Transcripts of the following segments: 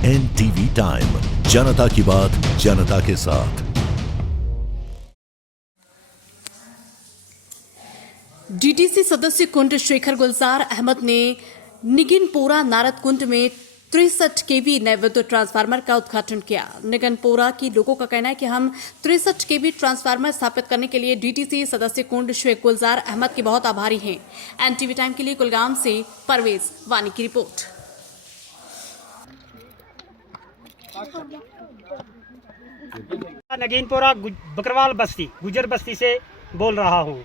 NTV time, जनता की बात जनता के साथ। डीटीसी सदस्य कुंड शेखर गुलजार अहमद ने निगिनपोरा नारद कुंड में 63 केवी नए विद्युत ट्रांसफार्मर का उद्घाटन किया। निगनपोरा की लोगों का कहना है कि हम 63 केवी ट्रांसफार्मर स्थापित करने के लिए डीटीसी सदस्य कुंड शेख गुलजार अहमद के बहुत आभारी हैं। एनटीवी टाइम के लिए कुलगाम से परवेज वानी की रिपोर्ट। नगीनपुरा बकरवाल बस्ती गुजर बस्ती से बोल रहा हूँ।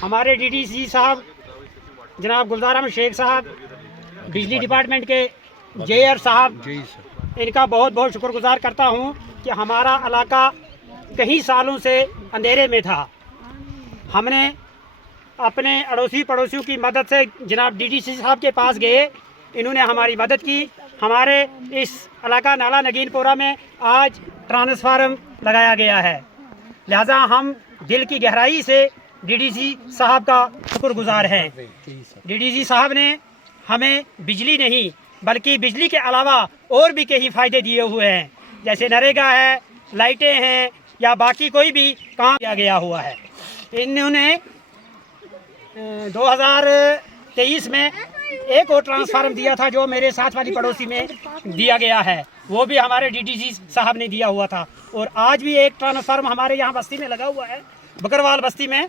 हमारे डीटीसी साहब जनाब गुलजार अहमद शेख साहब, बिजली डिपार्टमेंट के जेआर साहब, इनका बहुत बहुत शुक्रगुजार करता हूँ कि हमारा इलाका कई सालों से अंधेरे में था। हमने अपने अड़ोसी पड़ोसियों की मदद से जनाब डीटीसी साहब के पास गए, इन्होंने हमारी मदद की। हमारे इस इलाका नाला नगीनपुरा में आज ट्रांसफार्मर लगाया गया है, लिहाजा हम दिल की गहराई से डीटीसी साहब का शुक्रगुजार हैं। डीटीसी साहब ने हमें बिजली नहीं बल्कि बिजली के अलावा और भी कई फ़ायदे दिए हुए हैं, जैसे नरेगा है, लाइटें हैं या बाकी कोई भी काम किया गया हुआ है। इन्होंने 2023 में एक और ट्रांसफार्मर दिया था जो मेरे साथ वाली पड़ोसी में दिया गया है, वो भी हमारे डीटीसी साहब ने दिया हुआ था। और आज भी एक ट्रांसफार्मर हमारे यहाँ बस्ती में लगा हुआ है, बकरवाल बस्ती में,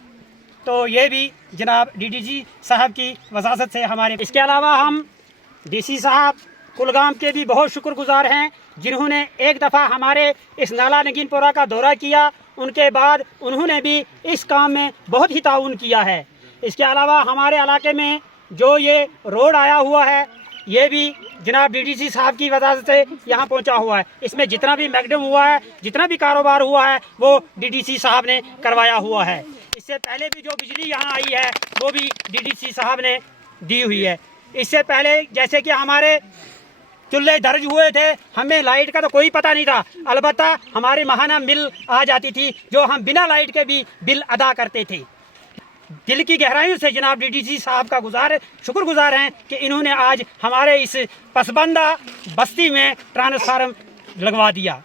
तो ये भी जनाब डीटीसी साहब की वसासत से हमारे। इसके अलावा हम डीसी साहब कुलगाम के भी बहुत शुक्रगुजार हैं, जिन्होंने एक दफ़ा हमारे इस नाला नगीनपुरा का दौरा किया, उनके बाद उन्होंने भी इस काम में बहुत ही ताउन किया है। इसके अलावा हमारे इलाके में जो ये रोड आया हुआ है, ये भी जनाब डीटीसी साहब की वजह से यहाँ पहुँचा हुआ है। इसमें जितना भी मैकडम हुआ है, जितना भी कारोबार हुआ है, वो डीटीसी साहब ने करवाया हुआ है। इससे पहले भी जो बिजली यहाँ आई है वो भी डीटीसी साहब ने दी हुई है। इससे पहले जैसे कि हमारे चूल्हे दर्ज हुए थे, हमें लाइट का तो कोई पता नहीं था, अलबत्ता हमारे महाना बिल आ जाती थी जो हम बिना लाइट के भी बिल अदा करते थे। दिल की गहराइयों से जनाब डीटीसी साहब का शुक्रगुजार हैं कि इन्होंने आज हमारे इस पसबंदा बस्ती में ट्रांसफार्मर लगवा दिया।